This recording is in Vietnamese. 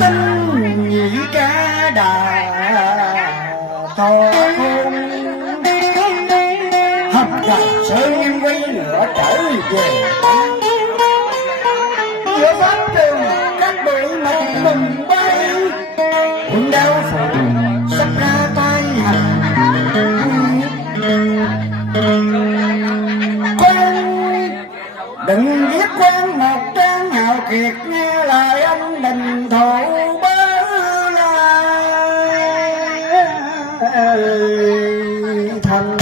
tinh nhị ca đà to khôn hợp hoàng sơn quay lửa trở về giữa pháp trường các đội mặt mừng bay quân đao phủ sắp ra tay hành quan đừng giết quan một trang hào kiệt nghe lời anh đình thổ bớ thành